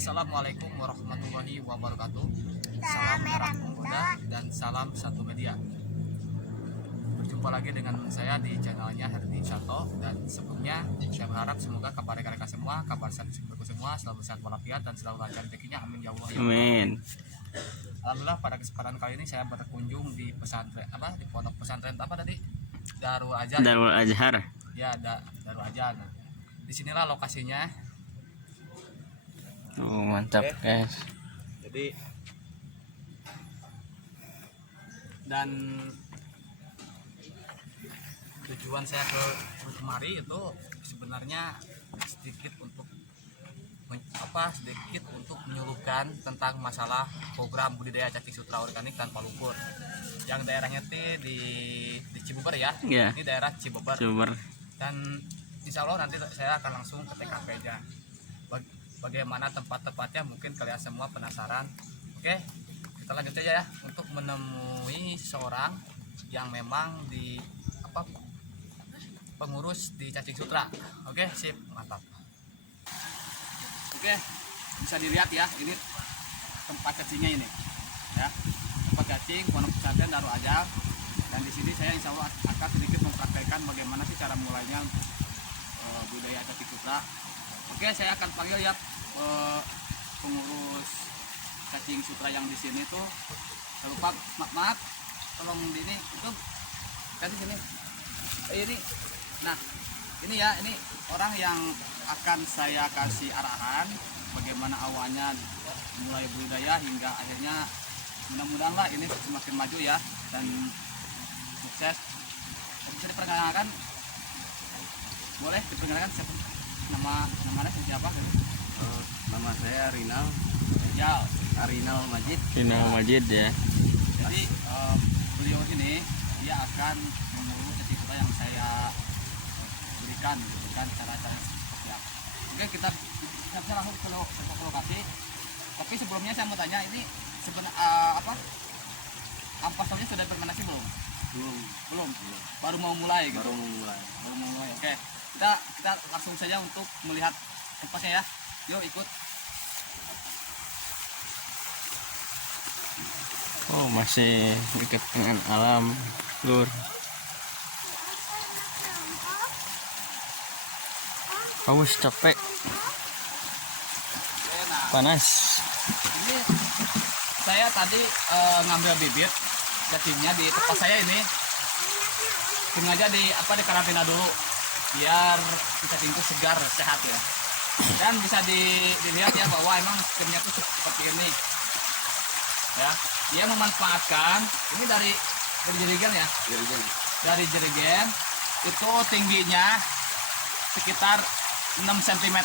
Assalamualaikum warahmatullahi wabarakatuh. Salam merah muda dan salam satu media. Berjumpa lagi dengan saya di channelnya Herdi Sato. Dan sebelumnya saya berharap semoga kabar rekan-rekan semua, kabar sehat semua selalu sehat walafiat dan selalu lancar rezekinya. Amin ya Allah. Amin. Alhamdulillah pada kesempatan kali ini saya berkunjung di pesantren di pondok pesantren apa tadi? Darul Azhar. Darul Azhar. Ya, Darul Azhar. Nah, disinilah lokasinya. Oh, mantap, guys. Jadi dan tujuan saya ke kemari itu sebenarnya sedikit untuk menyuguhkan tentang masalah program budidaya cacing sutra organik tanpa lumpur yang daerahnya di Cibeber ya. Yeah. Ini daerah Cibeber. Dan insya Allah nanti saya akan langsung ke TKP-nya. Bagaimana tempat-tempatnya mungkin kalian semua penasaran. Oke, kita lanjut aja ya untuk menemui seorang yang memang pengurus di cacing sutra. Oke, sip, mantap. Oke, bisa dilihat ya, ini tempat cacingnya ini ya, tempat cacing pondok pesantren Darul Azhar. Dan di sini saya insya Allah akan sedikit mempraktekkan bagaimana sih cara mulainya budaya cacing sutra. Oke, saya akan panggil ya pengurus cacing sutra yang di sini tuh. Saya lupa, maaf, tolong di ini itu kan di sini. Ini, nah ini ya, ini orang yang akan saya kasih arahan bagaimana awalnya mulai budidaya hingga akhirnya mudah-mudahan lah ini semakin maju ya dan sukses. Bisa diperkenalkan, boleh diperkenalkan namanya siapa? Nama saya Rinal Majid. Rinal Majid ya. Jadi beliau ini dia akan mengurus cacing sutra yang saya berikan cara-cara seperti apa. Oke, kita bisa langsung ke lokasi. Tapi sebelumnya saya mau tanya, ini sebenarnya ampas sudah fermentasi belum? Belum. Baru mau mulai gitu. Baru mau mulai. Oke. Kita langsung saja untuk melihat ampasnya ya. Yuk ikut. Oh, masih dekat dengan alam, lur. Haus, capek, panas. Ini saya tadi ngambil bibit cacingnya di tempat saya ini. Sengaja di karantina dulu biar cacing itu segar, sehat ya. Dan bisa dilihat ya bahwa emang sistemnya itu seperti ini. Ya, dia memanfaatkan ini dari jerigen ya. Dari jerigen itu tingginya sekitar 6 cm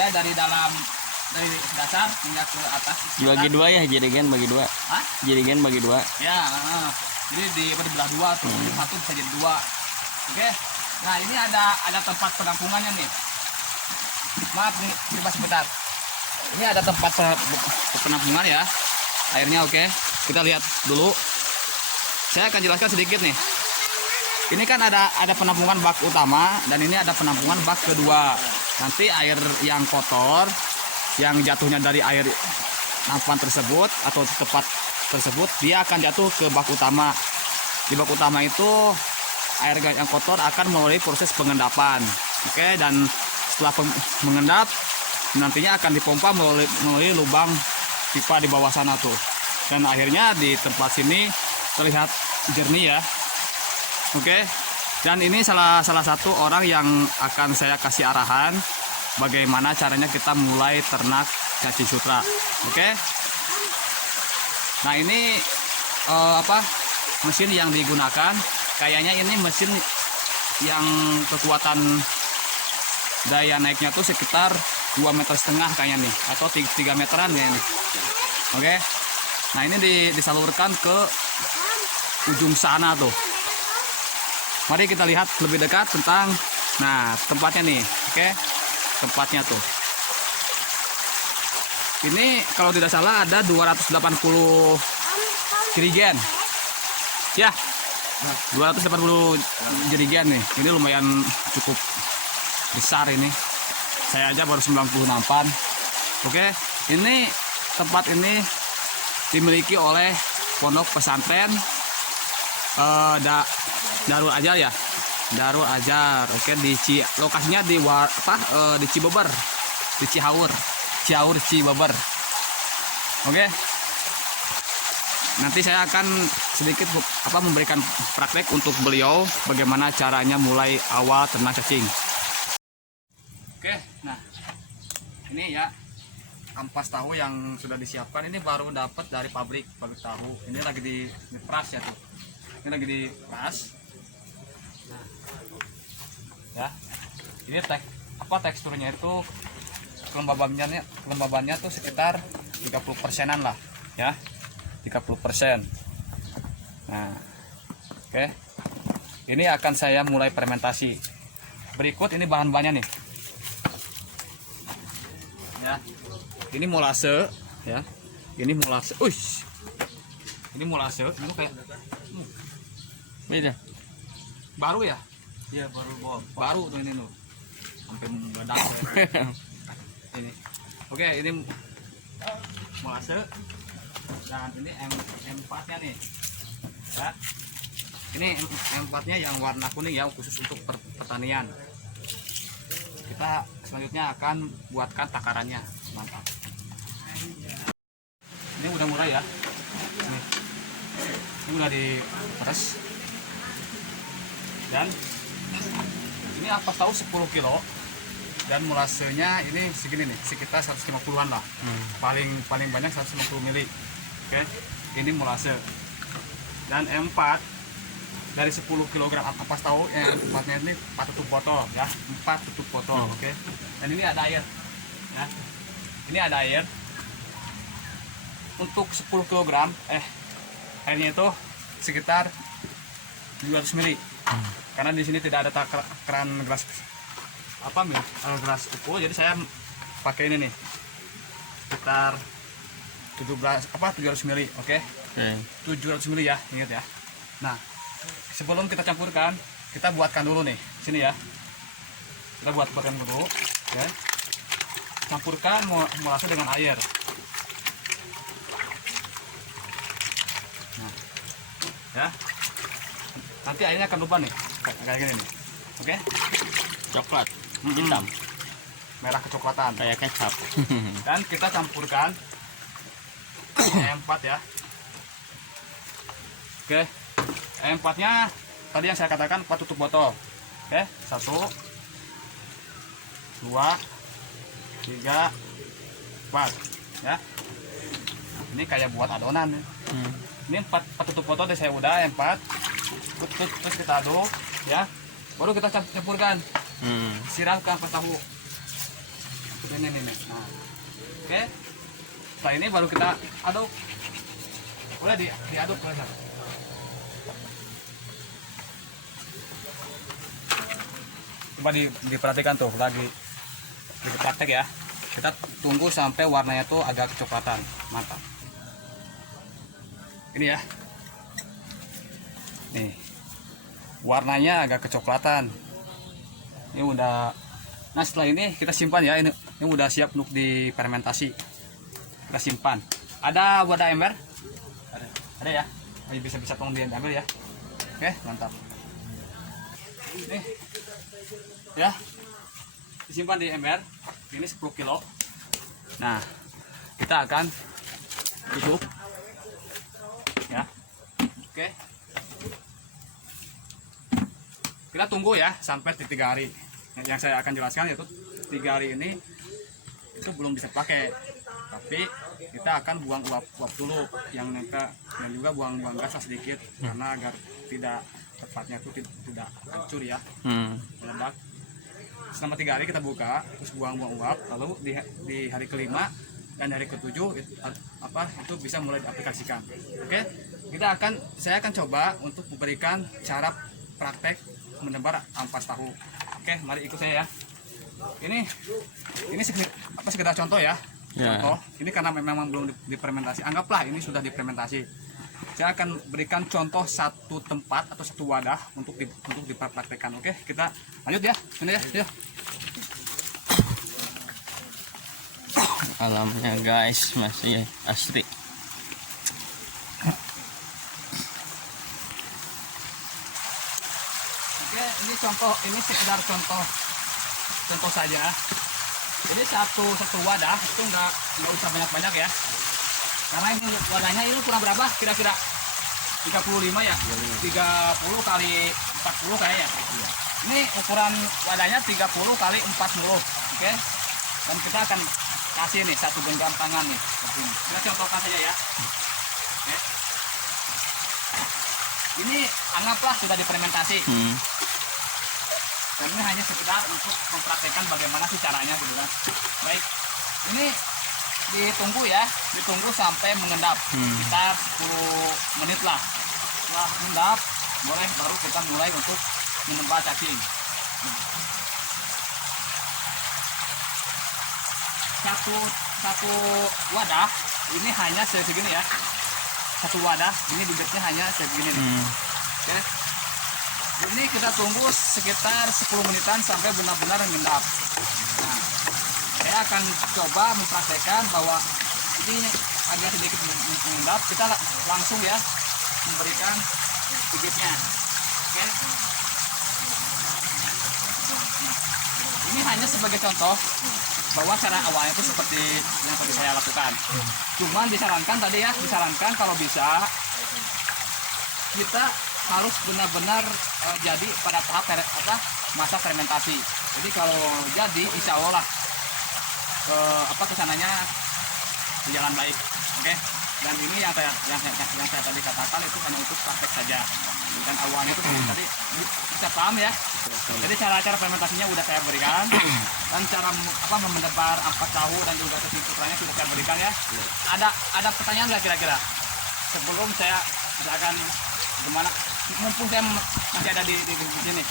ya, dari dasar hingga ke atas. Dibagi dua ya, jerigen bagi dua. Hah? Jerigen bagi dua. Ya, jadi dibelah dua tuh, satu bisa jadi dua. Oke. Nah, ini ada tempat penampungannya nih. Maaf nih, coba sebentar. Ini ada tempat penampungan ya. Airnya oke. Kita lihat dulu. Saya akan jelaskan sedikit nih. Ini kan ada penampungan bak utama dan ini ada penampungan bak kedua. Nanti air yang kotor yang jatuhnya dari air nampan tersebut atau tempat tersebut, dia akan jatuh ke bak utama. Di bak utama itu air yang kotor akan melalui proses pengendapan. Oke, dan setelah mengendap nantinya akan dipompa melalui lubang pipa di bawah sana tuh. Dan akhirnya di tempat sini terlihat jernih ya. Oke. Dan ini salah satu orang yang akan saya kasih arahan bagaimana caranya kita mulai ternak cacing sutra. Oke. Nah, ini mesin yang digunakan. Kayaknya ini mesin yang kekuatan daya naiknya tuh sekitar 2,5 meter kayaknya nih, atau 3 meteran ya ini. Oke. Nah, ini disalurkan ke ujung sana tuh. Mari kita lihat lebih dekat tentang tempatnya nih. Oke. Tempatnya tuh. Ini kalau tidak salah ada 280 jerigen. Ya. 280 jerigen nih. Ini lumayan cukup besar ini. Saya aja baru 90 nampan. Oke. Ini tempat ini dimiliki oleh Pondok Pesantren Darul Ajar ya. Darul Ajar. Oke, lokasinya di Cibeber, di Cihaur Cibeber. Oke. Nanti saya akan sedikit memberikan praktek untuk beliau bagaimana caranya mulai awal ternak cacing. Oke, nah ini ya ampas tahu yang sudah disiapkan, ini baru dapat dari pabrik tahu. Ini lagi diperas ya tuh. Ini lagi diperas. Nah, ya. Ini teksturnya itu kelembabannya tuh sekitar 30%-an lah, ya. 30%. Nah, oke. Ini akan saya mulai fermentasi. Berikut ini bahan-bahannya nih. Ya. Ini molase, ya. Ini molase. Ini molase. Ini kayak Beda. baru ya? Iya Baru tuh ini tuh. Sampai meledak ya. Ini. Oke, ini molase. Dan ini M4-nya nih. Ya. Ini M4-nya yang warna kuning ya, khusus untuk pertanian. Kita selanjutnya akan buatkan takarannya. Mantap. Ini udah mulai ya. Ini udah diperes. Dan ini ampas tahu 10 kilo. Dan molasenya ini segini nih, sekitar 150-an lah. Paling banyak 150 mili. Oke. Ini molase. Dan M4 dari 10 kg ampas tahu, M4-nya ini 4 tutup botol ya, 4 tutup botol. Oke. Dan ini ada air. Ya. Ini ada air. Untuk 10 kg airnya itu sekitar 200 mili. Karena di sini tidak ada keran gelas gelas ukur, jadi saya pakai ini nih. Sekitar 700 mili, oke? 700 mili ya, ingat ya. Nah, sebelum kita campurkan, kita buatkan dulu nih, sini ya. Kita buatkan dulu, ya. Campurkan molase dengan air. Nah, ya. Nanti airnya akan lupa nih, kayak gini nih, oke? Coklat hitam, merah kecoklatan, kayak kecap. dan kita campurkan E4 ya. Oke, E4 nya tadi yang saya katakan 4 tutup botol. Oke, 1 2 3 4 ya. Ini kayak buat adonan. Ini 4 tutup botol saya udah E4. Terus kita aduk ya. Baru kita campurkan. Siramkan ampas tahu. Ini. Nah. Oke. Setelah ini baru kita aduk. Boleh diaduk boleh. Coba diperhatikan tuh lagi praktek ya. Kita tunggu sampai warnanya tuh agak kecoklatan. Mantap. Ini ya. Nih. Warnanya agak kecoklatan. Ini udah. Nah, setelah ini kita simpan ya. Ini udah siap untuk difermentasi. Kita simpan. Ada wadah ember? Ada ya. Ini bisa tolong diambil ya. Oke, mantap. Nih. Ya. Disimpan di ember. Ini 10 kilo. Nah, kita akan tutup. Ya. Oke. Kita tunggu ya sampai 3 hari. Yang saya akan jelaskan yaitu 3 hari ini itu belum bisa pakai, tapi kita akan buang uap dulu yang nempel, dan juga buang gas sedikit karena agar tidak tepatnya itu tidak hancur ya, meledak. Selama 3 hari kita buka, terus buang uap, lalu di hari kelima dan hari ketujuh itu bisa mulai diaplikasikan. Oke, saya akan coba untuk memberikan cara praktek menebar ampas tahu. Oke, mari ikut saya ya. Ini sekedar contoh ya. Contoh. Ini karena memang belum difermentasi. Anggaplah ini sudah difermentasi. Saya akan berikan contoh satu tempat atau satu wadah untuk dipraktekkan. Oke, kita lanjut ya. Ini ya. alamnya guys, masih asri. Oke, ini contoh, ini sekedar contoh saja. Jadi satu wadah itu nggak usah banyak ya, karena ini wadahnya ini kurang berapa kira-kira 35 ya, 30 kali 40 kayaknya. Ini ukuran wadahnya 30 kali 40, oke. Dan kita akan kasih nih satu genggam tangan nih. Kita contohkan saja ya. Oke. Ini anggaplah sudah difermentasi. Dan ini hanya sekedar untuk mempraktekkan bagaimana sih caranya gitu kan. Baik, ini ditunggu ya, ditunggu sampai mengendap sekitar 10 menit lah. Setelah mengendap, boleh baru kita mulai untuk menempa cacing. Satu wadah ini hanya segini ya. Satu wadah ini bibitnya hanya segini nih. Oke. Ini kita tunggu sekitar 10 menitan sampai benar-benar mengendap. Nah, saya akan coba mempraktekkan bahwa ini agak sedikit mengendap. Kita langsung ya memberikan bibitnya. Oke. Nah, ini hanya sebagai contoh bahwa cara awalnya itu seperti yang tadi saya lakukan. Cuman disarankan tadi ya, disarankan kalau bisa kita harus benar-benar jadi pada tahap masa fermentasi. Jadi kalau jadi insya Allah lah kesananya berjalan baik. Oke. Dan ini yang saya tadi katakan itu hanya untuk praktek saja. Dan awalnya itu tadi bisa paham ya. Jadi cara fermentasinya udah saya berikan, dan cara menebar ampas tahu dan juga kesimpulannya sudah saya berikan ya. Ada pertanyaan nggak kira-kira sebelum saya akan gimana? Mumpung saya masih ada di sini,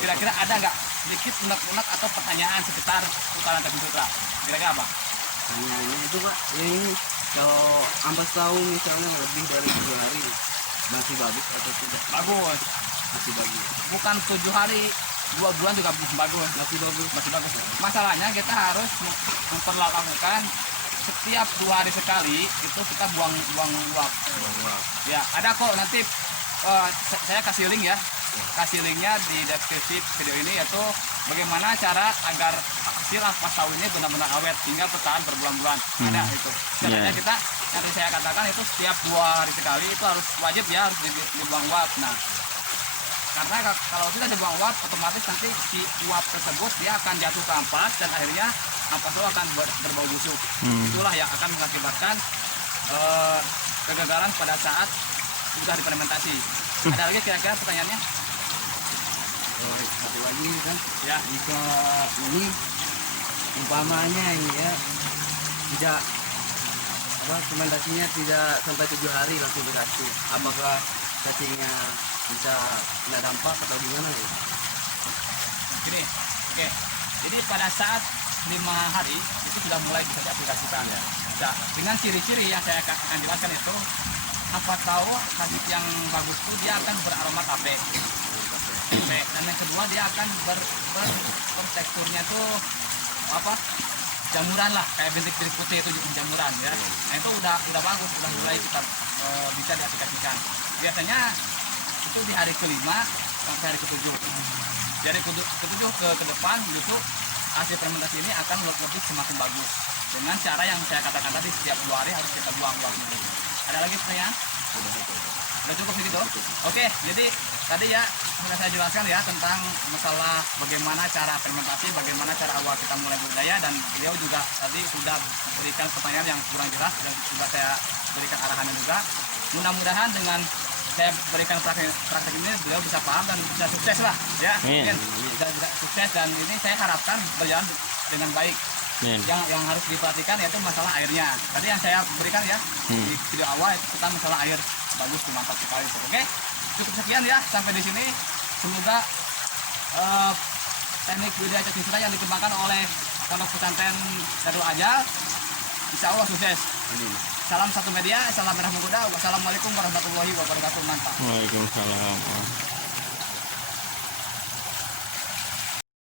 kira-kira ada nggak sedikit unek-unek atau pertanyaan sekitar putaran Tepung Sutra? Kira-kira apa? Pertanyaannya itu Pak, ini kalau ampas tahu misalnya lebih dari 7 hari masih bagus atau tidak? Bagus. Masih bagus. Bukan 7 hari, 2 bulan juga bagus. Masih bagus. Masih bagus. Masalahnya kita harus memperlakukan setiap 2 hari sekali itu kita buang uap. Ya, ada kok nanti saya kasih link ya. Kasih linknya di deskripsi video ini, yaitu bagaimana cara agar hasil ampas tahu ini benar-benar awet hingga bertahan berbulan-bulan. Ada itu. Caranya kita yang tadi saya katakan itu setiap 2 hari sekali itu harus wajib ya, harus dibuang uap. Nah, karena kalau tidak dibuang uap, otomatis nanti si uap tersebut dia akan jatuh ke ampas dan akhirnya ampas itu akan berbau busuk. Itulah yang akan mengakibatkan kegagalan pada saat sudah difermentasi. Ada lagi kira-kira pertanyaannya? Satu lagi kan, Ya. jika ini umpamanya ini ya tidak fermentasinya tidak sampai 7 hari langsung berhasil, apakah cacingnya bisa kena dampak atau gimana ya? Gini, oke. Jadi pada saat 5 hari itu sudah mulai bisa diaplikasikan ya. Nah, dengan ciri-ciri yang saya akan jelaskan itu, apa tahu habit yang bagus itu dia akan beraroma kafe. Dan yang kedua dia akan berteksturnya tuh jamuran lah, kayak bintik-bintik putih itu jamuran ya. Nah itu udah bagus, udah mulai kita bisa diaplikasikan. Biasanya itu di hari ke-5 sampai hari ke-7. Dari ke-7 ke depan justru hasil fermentasi ini akan lebih semakin bagus dengan cara yang saya katakan tadi, setiap 2 hari harus kita buang uapnya. Ada lagi pertanyaan? Sudah cukup segitu? Oke, jadi tadi ya sudah saya jelaskan ya tentang masalah bagaimana cara fermentasi, bagaimana cara awal kita mulai budidaya, dan beliau juga tadi sudah memberikan pertanyaan yang kurang jelas dan juga saya berikan arahannya juga. Mudah-mudahan dengan saya berikan praktek ini beliau bisa paham dan bisa sukses lah ya. Mungkin bisa sukses, dan ini saya harapkan berjalan dengan baik. Yang harus diperhatikan yaitu masalah airnya. Tadi yang saya berikan ya di video awal itu tentang masalah air, bagus, mantap sekali. Oke, cukup sekian ya sampai di sini. Semoga teknik budidaya cacing sutra yang dikembangkan oleh Pondok Pesantren Darul Ajal insya Allah sukses. Salam satu media, salam merah menggoda. Wassalamualaikum warahmatullahi wabarakatuh. Mantap. Waalaikumsalam.